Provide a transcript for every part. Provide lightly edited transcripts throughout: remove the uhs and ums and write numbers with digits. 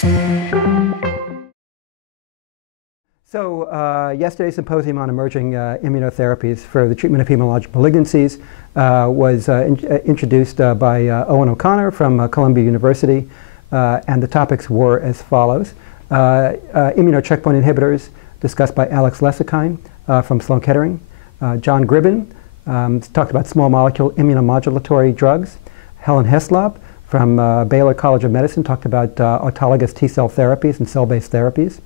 So yesterday's symposium on emerging immunotherapies for the treatment of hematologic malignancies was introduced by Owen O'Connor from Columbia University, and the topics were as follows. Immunocheckpoint inhibitors, discussed by Alex Lessakine from Sloan Kettering. John Gribben talked about small molecule immunomodulatory drugs. Helen Heslop from Baylor College of Medicine talked about autologous T-cell therapies and cell-based therapies.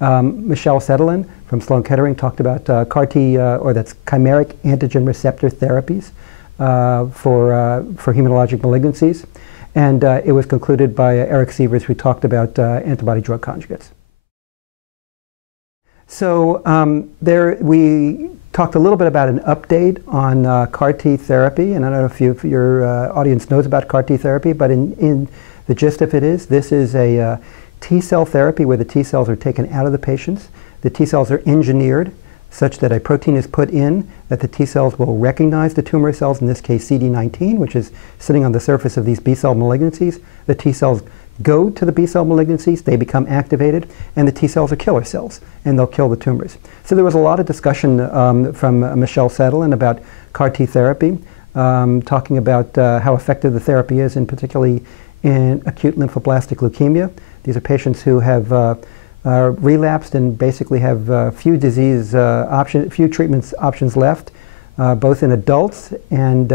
Michelle Sedelin from Sloan Kettering talked about CAR-T, or that's chimeric antigen receptor therapies for hematologic malignancies. And it was concluded by Eric Sievers, who talked about antibody drug conjugates. So we talked a little bit about an update on CAR-T therapy, and I don't know if your audience knows about CAR-T therapy, but in the gist of it is, this is a T-cell therapy where the T-cells are taken out of the patients. The T-cells are engineered such that a protein is put in that the T-cells will recognize the tumor cells, in this case CD19, which is sitting on the surface of these B-cell malignancies. The T-cells go to the B-cell malignancies, they become activated, and the T-cells are killer cells, and they'll kill the tumors. So there was a lot of discussion from Michelle Sedelin about CAR-T therapy, talking about how effective the therapy is, and particularly in acute lymphoblastic leukemia. These are patients who have relapsed and basically have few treatment options left, both in adults and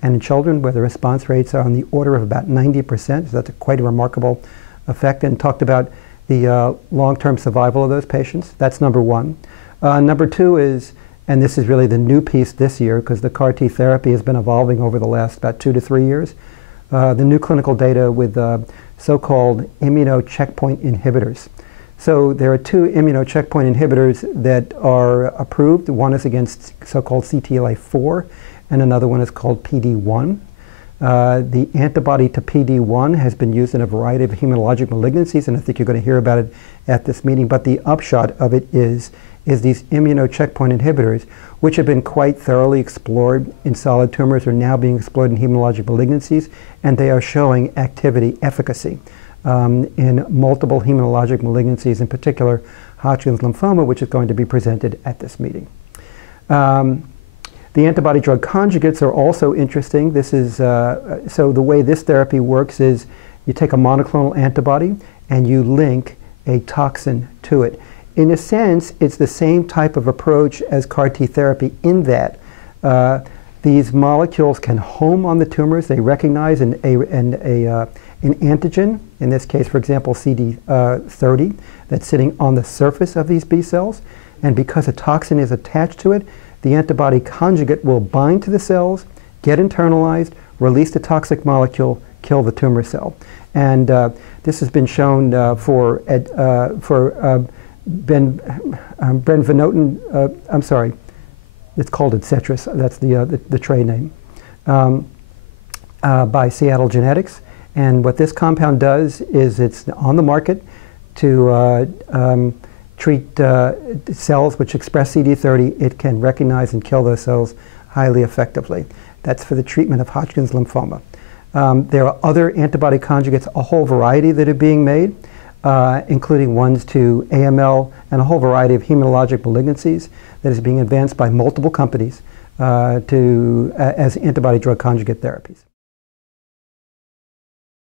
in children, where the response rates are on the order of about 90%. So that's quite a remarkable effect, and talked about the long-term survival of those patients. That's number one. Number two is, and this is really the new piece this year, because the CAR-T therapy has been evolving over the last about 2 to 3 years, the new clinical data with so-called immunocheckpoint inhibitors. So there are 2 immunocheckpoint inhibitors that are approved. One is against so-called CTLA-4, and another one is called PD-1. The antibody to PD-1 has been used in a variety of hematologic malignancies, and I think you're going to hear about it at this meeting. But the upshot of it is these immunocheckpoint inhibitors, which have been quite thoroughly explored in solid tumors, are now being explored in hematologic malignancies, and they are showing efficacy in multiple hematologic malignancies, in particular Hodgkin's lymphoma, which is going to be presented at this meeting. The antibody drug conjugates are also interesting. This is, so the way this therapy works is you take a monoclonal antibody and you link a toxin to it. In a sense, it's the same type of approach as CAR-T therapy in that these molecules can home on the tumors. They recognize an antigen, in this case, for example, CD30, that's sitting on the surface of these B cells. And because a toxin is attached to it, the antibody conjugate will bind to the cells, get internalized, release the toxic molecule, kill the tumor cell. And this has been shown for benvenotin, I'm sorry, it's called Etcetera, that's the trade name, by Seattle Genetics. And what this compound does is it's on the market to treat cells which express CD30. It can recognize and kill those cells highly effectively. That's for the treatment of Hodgkin's lymphoma. There are other antibody conjugates, a whole variety that are being made, including ones to AML and a whole variety of hematologic malignancies that is being advanced by multiple companies as antibody drug conjugate therapies.